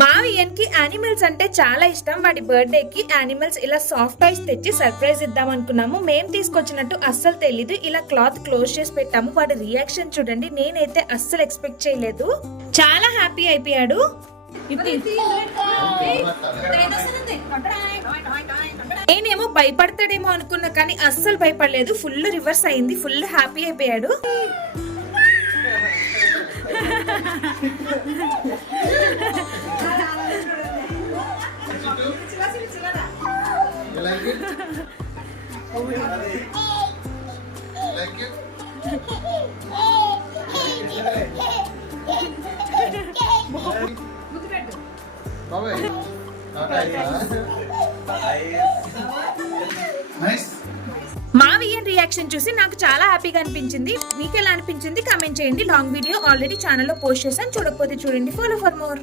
మావియన్కి animals అంటే చాలా ఇష్టం. వాడి బర్త్డేకి యానిమల్స్ ఇలా సాఫ్ట్ టాయ్స్ తెచ్చి సర్ప్రైజ్ ఇద్దాం అనుకున్నాము. మేము తీసుకొచ్చినట్టు అస్సలు తెలీదు. ఇలా క్లాత్ క్లోజ్ చేసి పెట్టాము. వాడి రియాక్షన్ చూడండి. నేనైతే అస్సలు ఎక్స్పెక్ట్ చేయలేదు. చాలా హ్యాపీ అయిపోయాడు. నేనేమో భయపడతాడేమో అనుకున్నా కానీ అస్సలు భయపడలేదు. ఫుల్ రివర్స్ అయింది. ఫుల్ హ్యాపీ అయిపోయాడు. మావియన్ రియాక్షన్ చూసి నాకు చాలా హ్యాపీగా అనిపించింది. మీకు ఎలా అనిపించింది కామెంట్ చేయండి. లాంగ్ వీడియో ఆల్రెడీ ఛానల్లో పోస్ట్ చేశాను. చూడకపోతే చూడండి. Follow for more.